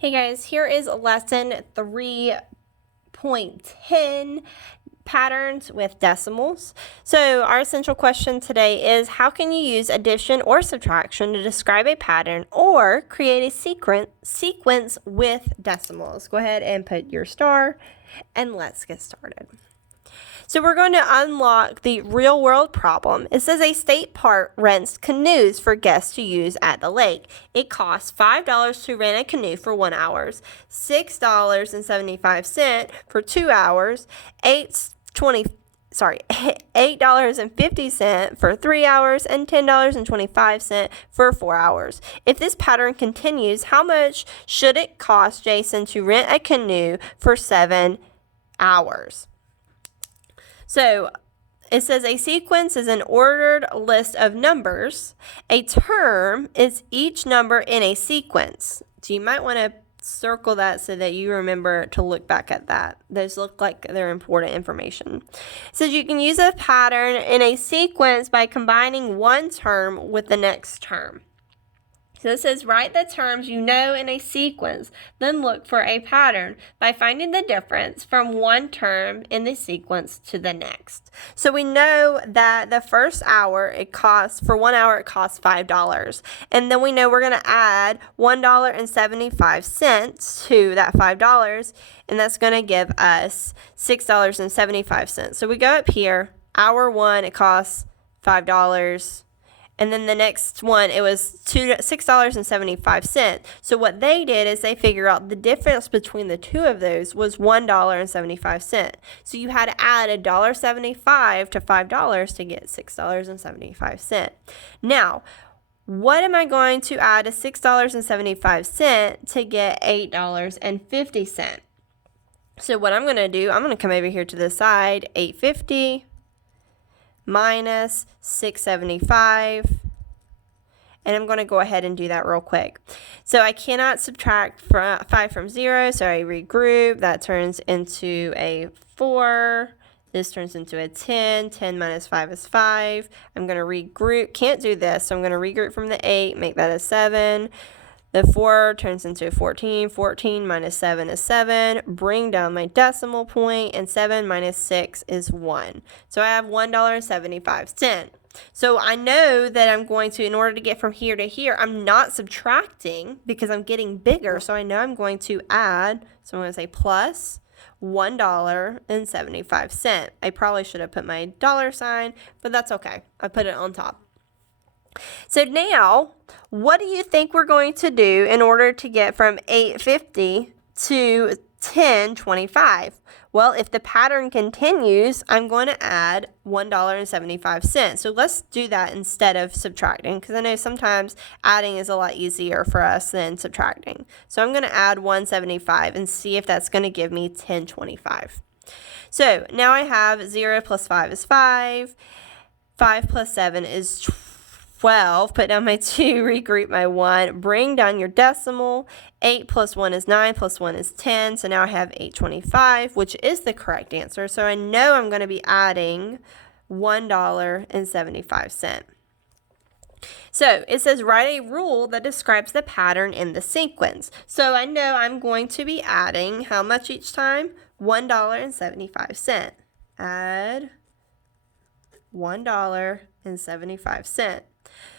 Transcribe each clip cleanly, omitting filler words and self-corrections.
Hey guys, here is lesson 3.10 patterns with decimals. So our essential question today is how can you use addition or subtraction to describe a pattern or create a sequence with decimals? Go ahead and put your star and let's get started. So we're going to unlock the real world problem. It says a state park rents canoes for guests to use at the lake. It costs $5 to rent a canoe for 1 hour, $6.75 for 2 hours, $8.50 for 3 hours, and $10.25 for 4 hours. If this pattern continues, how much should it cost Jason to rent a canoe for 7 hours? So it says a sequence is an ordered list of numbers. A term is each number in a sequence. So you might want to circle that so that you remember to look back at that. Those look like they're important information. It says you can use a pattern in a sequence by combining one term with the next term. So it says write the terms you know in a sequence, then look for a pattern by finding the difference from one term in the sequence to the next. So we know that the first hour for 1 hour it costs $5. And then we know we're going to add $1.75 to that $5, and that's going to give us $6.75. So we go up here, hour 1 it costs $5. And then the next one, it was $6.75. So what they did is they figure out the difference between the two of those was $1.75. So you had to add $1.75 to $5 to get $6.75. Now, what am I going to add to $6.75 to get $8.50? So what I'm going to do, I'm going to come over here to the side, $8.50 minus $6.75, and I'm going to go ahead and do that real quick. So I cannot subtract 5 from 0, so I regroup. That turns into a 4. This turns into a 10. 10 minus 5 is 5. I'm going to regroup. Can't do this, so I'm going to regroup from the 8, make that a 7. The 4 turns into 14. 14 minus 7 is 7. Bring down my decimal point, and 7 minus 6 is 1. So I have $1.75. So I know that I'm going to, in order to get from here to here, I'm not subtracting because I'm getting bigger. So I know I'm going to add, so I'm going to say plus $1.75. I probably should have put my dollar sign, but that's okay. I put it on top. So now, what do you think we're going to do in order to get from $8.50 to $10.25? Well, if the pattern continues, I'm going to add $1.75. So let's do that instead of subtracting, because I know sometimes adding is a lot easier for us than subtracting. So I'm going to add $1.75 and see if that's going to give me $10.25. So now I have 0 plus 5 is 5. 5 plus 7 is 12, put down my 2, regroup my 1, bring down your decimal. 8 plus 1 is 9, plus 1 is 10, so now I have $8.25, which is the correct answer. So I know I'm going to be adding $1.75. So it says write a rule that describes the pattern in the sequence. So I know I'm going to be adding how much each time? $1.75. Add $1.75.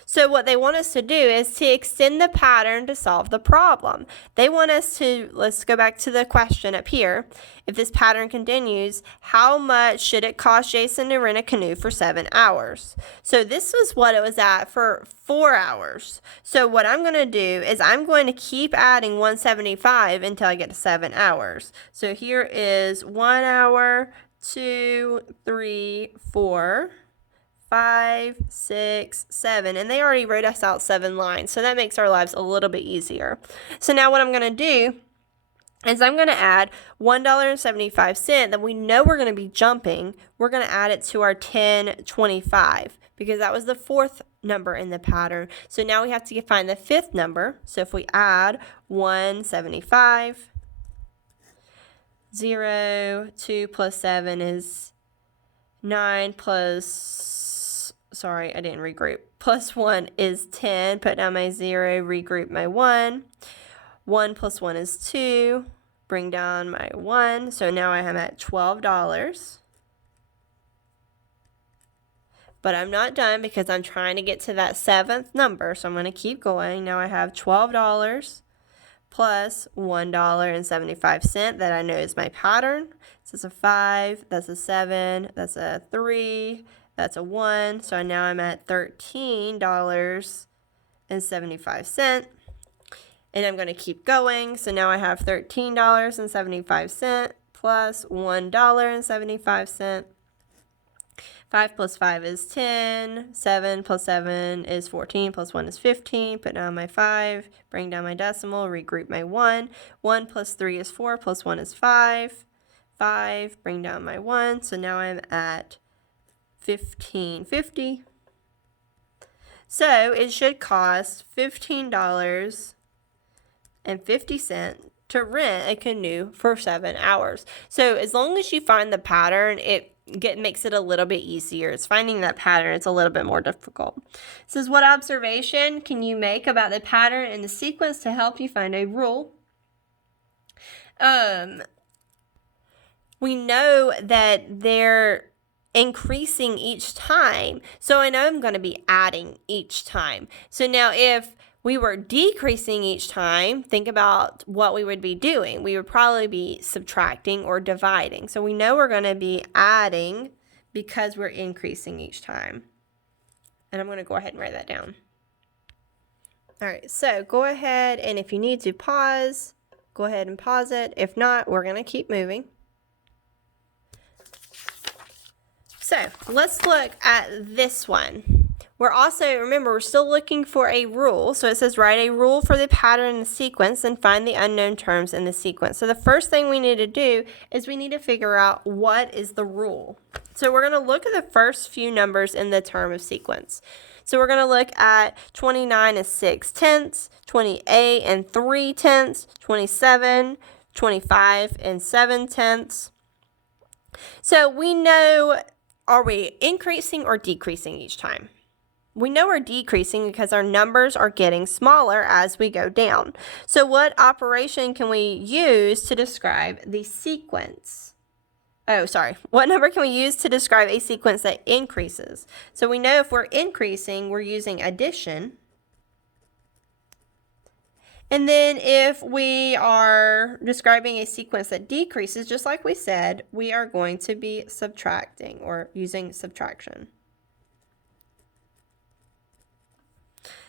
So what they want us to do is to extend the pattern to solve the problem. They want us to, let's go back to the question up here. If this pattern continues, how much should it cost Jason to rent a canoe for 7 hours? So this was what it was at for 4 hours. So what I'm going to do is I'm going to keep adding $1.75 until I get to 7 hours. So here is 1 hour, 2, 3, 4, 5, 6, 7, and they already wrote us out 7 lines, so that makes our lives a little bit easier. So now what I'm going to do is I'm going to add $1.75 that we know we're going to be jumping. We're going to add it to our $10.25 because that was the 4th number in the pattern. So now we have to find the 5th number. So if we add $1.75, 0, 2 plus 7 is 9 plus, sorry, I didn't regroup. Plus 1 is 10. Put down my 0, regroup my 1. 1 plus 1 is 2. Bring down my 1. So now I am at $12. But I'm not done because I'm trying to get to that 7th number. So I'm going to keep going. Now I have $12 plus $1.75 that I know is my pattern. So it's a 5, that's a 7, that's a 3, that's a 1. So now I'm at $13.75. And I'm going to keep going. So now I have $13.75 plus $1.75. 5 plus 5 is 10. 7 plus 7 is 14. Plus 1 is 15. Put down my 5. Bring down my decimal. Regroup my 1. 1 plus 3 is 4. Plus 1 is 5. 5. Bring down my 1. So now I'm at $15.50. So it should cost $15.50 to rent a canoe for 7 hours. So as long as you find the pattern, it makes it a little bit easier. It's finding that pattern. It's a little bit more difficult. It says, what observation can you make about the pattern and the sequence to help you find a rule? We know that they're increasing each time. So I know I'm going to be adding each time. So now if we were decreasing each time, think about what we would be doing. We would probably be subtracting or dividing. So we know we're going to be adding because we're increasing each time. And I'm going to go ahead and write that down. All right, so go ahead, and if you need to pause, go ahead and pause it. If not, we're going to keep moving. So let's look at this one. We're also, remember, we're still looking for a rule. So it says write a rule for the pattern and the sequence and find the unknown terms in the sequence. So the first thing we need to do is we need to figure out what is the rule. So we're going to look at the first few numbers in the term of sequence. So we're going to look at 29 and 6/10, 28 and 3/10, 27, 25 and 7/10. So we know, are we increasing or decreasing each time? We know we're decreasing because our numbers are getting smaller as we go down. So what operation can we use to describe the sequence? What number can we use to describe a sequence that increases? So we know if we're increasing, we're using addition. And then if we are describing a sequence that decreases, just like we said, we are going to be subtracting or using subtraction.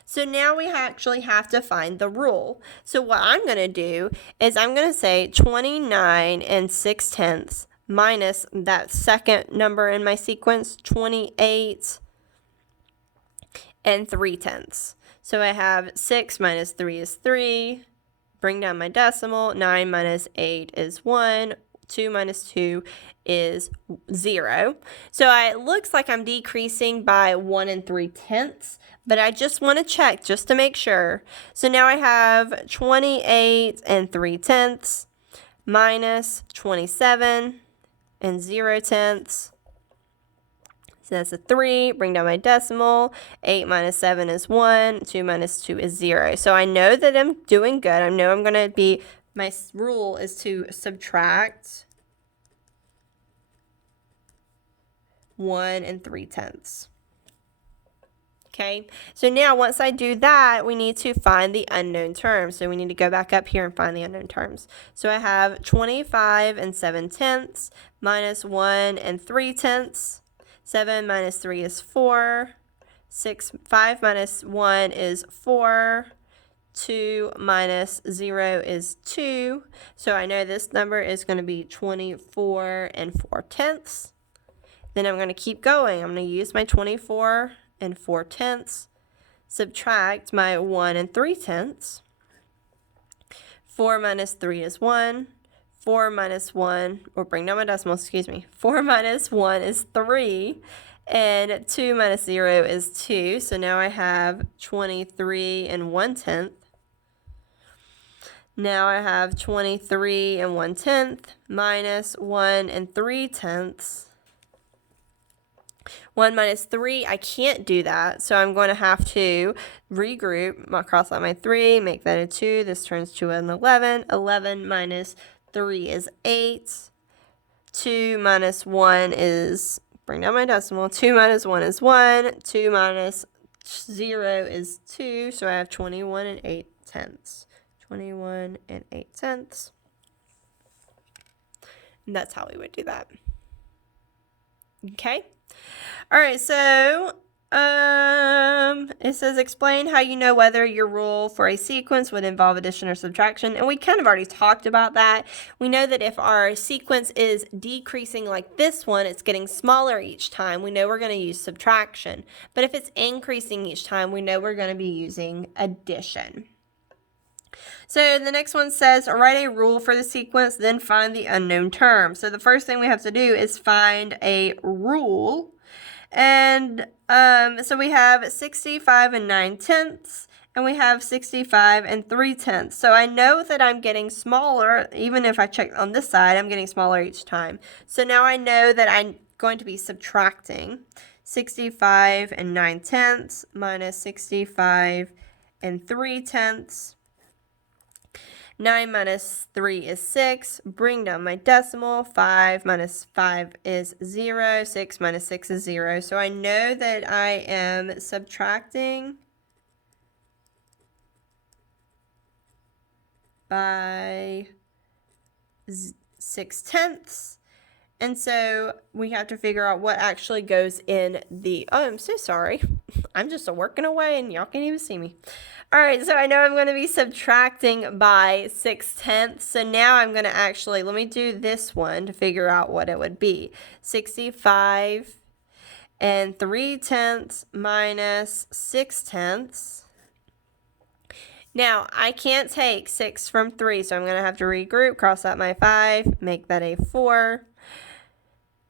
So now we actually have to find the rule. So what I'm going to do is I'm going to say 29 and 6/10 minus that second number in my sequence, 28 and 3/10. So I have 6 minus 3 is 3. Bring down my decimal. 9 minus 8 is 1. 2 minus 2 is 0. So it looks like I'm decreasing by 1 3/10, but I just want to check just to make sure. So now I have 28 and 3/10 minus 27 and 0/10. So that's a 3. Bring down my decimal. 8 minus 7 is 1. 2 minus 2 is 0. So I know that I'm doing good. I know I'm going to be, my rule is to subtract 1 3/10. Okay, so now once I do that, we need to find the unknown terms. So we need to go back up here and find the unknown terms. So I have 25 and 7/10 minus 1 3/10. 7 minus 3 is 4. 5 minus 1 is 4. 2 minus 0 is 2. So I know this number is going to be 24 and 4/10. Then I'm going to keep going. I'm going to use my 24 and 4/10, subtract my 1 3/10. 4 minus 3 is 1. 4 minus 1, or bring down my decimal, 4 minus 1 is 3. And 2 minus 0 is 2. So now I have 23 and 1/10. Now I have 23 and 1/10 minus 1 3/10. 1 minus 3, I can't do that. So I'm going to have to regroup. I'll cross out my 3, make that a 2. This turns to an 11. 11 minus 3 is 8. 2 minus 1 is, bring down my decimal, 2 minus 1 is 1. 2 minus 0 is 2. So I have 21 and 8 tenths. 21 and 8 tenths. And that's how we would do that. Okay. All right. So it says explain how you know whether your rule for a sequence would involve addition or subtraction. And we kind of already talked about that. We know that if our sequence is decreasing like this one, it's getting smaller each time. We know we're going to use subtraction. But if it's increasing each time, we know we're going to be using addition. So the next one says, write a rule for the sequence, then find the unknown term. So the first thing we have to do is find a rule. And so we have 65 and 9 tenths, and we have 65 and 3 tenths. So I know that I'm getting smaller, even if I check on this side, I'm getting smaller each time. So now I know that I'm going to be subtracting 65 and 9 tenths minus 65 and 3 tenths. 9 minus 3 is 6. Bring down my decimal. 5 minus 5 is 0. 6 minus 6 is 0. So I know that I am subtracting by 6 tenths. And so we have to figure out what actually goes in the, oh, I'm so sorry. I'm just working away and y'all can't even see me. All right, so I know I'm going to be subtracting by 6 tenths. So now I'm going to actually, let me do this one to figure out what it would be. 65 and 3 tenths minus 6 tenths. Now, I can't take 6 from 3, so I'm going to have to regroup, cross out my 5, make that a 4.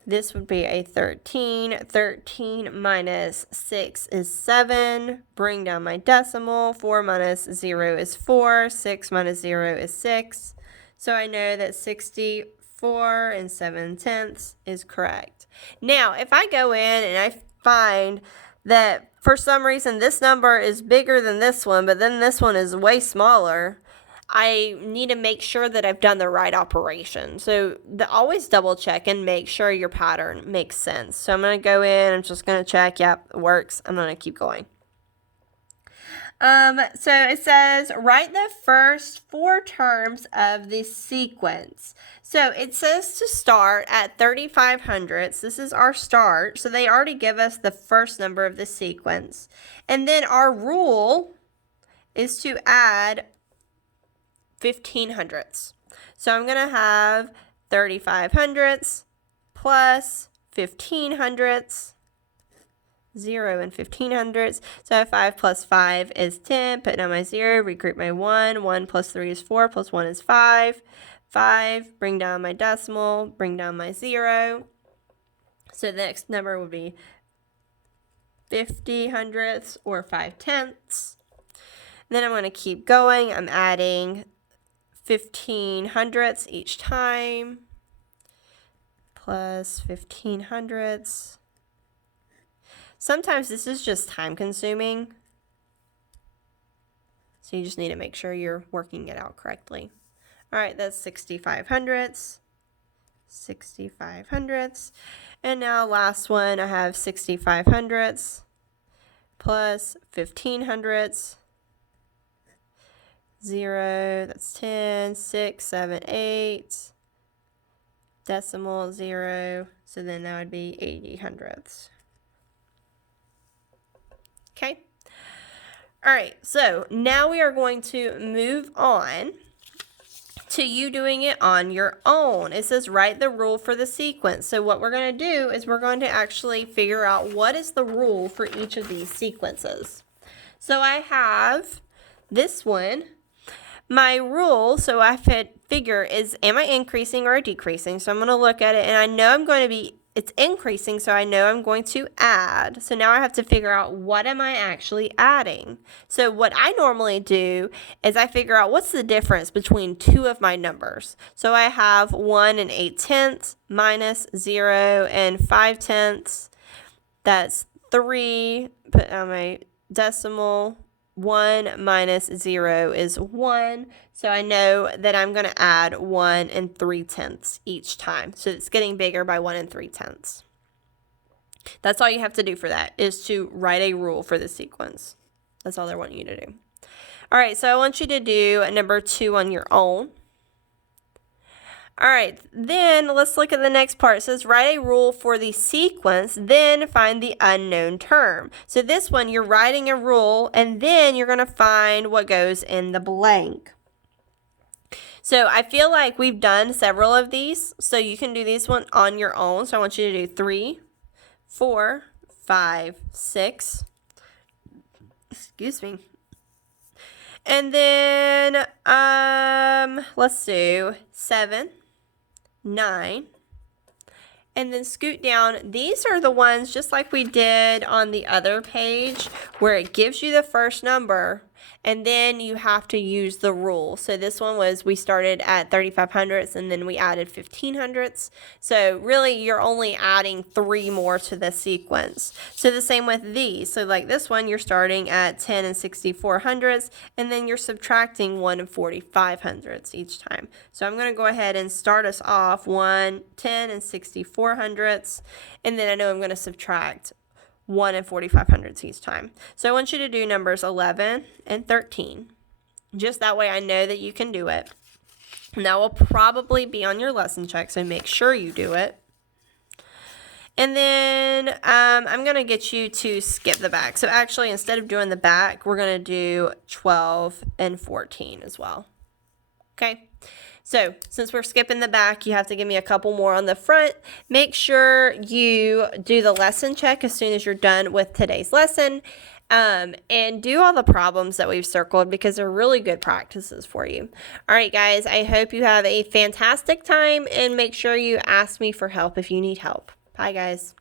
This would be a 13. 13 minus 6 is 7. Bring down my decimal. 4 minus 0 is 4. 6 minus 0 is 6. So I know that 64 and 7 tenths is correct. Now, if I go in and I find that for some reason this number is bigger than this one, but then this one is way smaller, I need to make sure that I've done the right operation. So always double check and make sure your pattern makes sense. So I'm going to go in, I'm just going to check, yep, it works. I'm going to keep going. So it says, write the first 4 terms of the sequence. So it says to start at 35 hundredths. This is our start. So they already give us the first number of the sequence. And then our rule is to add 15 hundredths. So I'm going to have 35 hundredths plus 15 hundredths. 0 and 15 hundredths. So 5 plus 5 is 10. Put down my 0, regroup my 1. 1 plus 3 is 4, plus 1 is 5. 5, bring down my decimal, bring down my 0. So the next number would be 50 hundredths or 5 tenths. Then I'm going to keep going. I'm adding 15 hundredths each time, plus 15 hundredths. Sometimes this is just time consuming, so you just need to make sure you're working it out correctly. All right, that's 65 hundredths, 65 hundredths. And now last one, I have 65 hundredths plus 15 hundredths. 0, that's 10, 6, 7, 8, decimal 0, so then that would be 80 hundredths. Okay. All right, so now we are going to move on to you doing it on your own. It says write the rule for the sequence. So what we're going to do is we're going to actually figure out what is the rule for each of these sequences. So I have this one. My rule, so I figure is, am I increasing or decreasing? So I'm going to look at it, and I know I'm going to be, it's increasing, so I know I'm going to add. So now I have to figure out what am I actually adding. So what I normally do is I figure out what's the difference between 2 of my numbers. So I have 1 and 8 tenths minus 0 and 5 tenths. That's 3, put on my decimal, 1 minus 0 is 1. So I know that I'm going to add 1 3/10 each time. So it's getting bigger by 1 3/10. That's all you have to do for that, is to write a rule for the sequence. That's all they want you to do. All right, so I want you to do number 2 on your own. All right, then let's look at the next part. It says write a rule for the sequence, then find the unknown term. So this one, you're writing a rule, and then you're going to find what goes in the blank. So I feel like we've done several of these, so you can do this one on your own. So I want you to do 3, 4, 5, 6. Excuse me. And then let's do 7, 9, and then scoot down. These are the ones just like we did on the other page where it gives you the first number and then you have to use the rule. So this one was, we started at 3500ths and then we added 1500ths. So really you're only adding 3 more to the sequence. So the same with these. So like this one, you're starting at 10 6400ths and then you're subtracting 1 4500ths each time. So I'm going to go ahead and start us off 10 6400ths, and then I know I'm going to subtract 1 4500ths each time. So I want you to do numbers 11 and 13. Just that way I know that you can do it. And that will probably be on your lesson check, so make sure you do it. And then I'm going to get you to skip the back. So actually, instead of doing the back, we're going to do 12 and 14 as well. Okay. So since we're skipping the back, you have to give me a couple more on the front. Make sure you do the lesson check as soon as you're done with today's lesson, and do all the problems that we've circled because they're really good practices for you. All right, guys, I hope you have a fantastic time, and make sure you ask me for help if you need help. Bye, guys.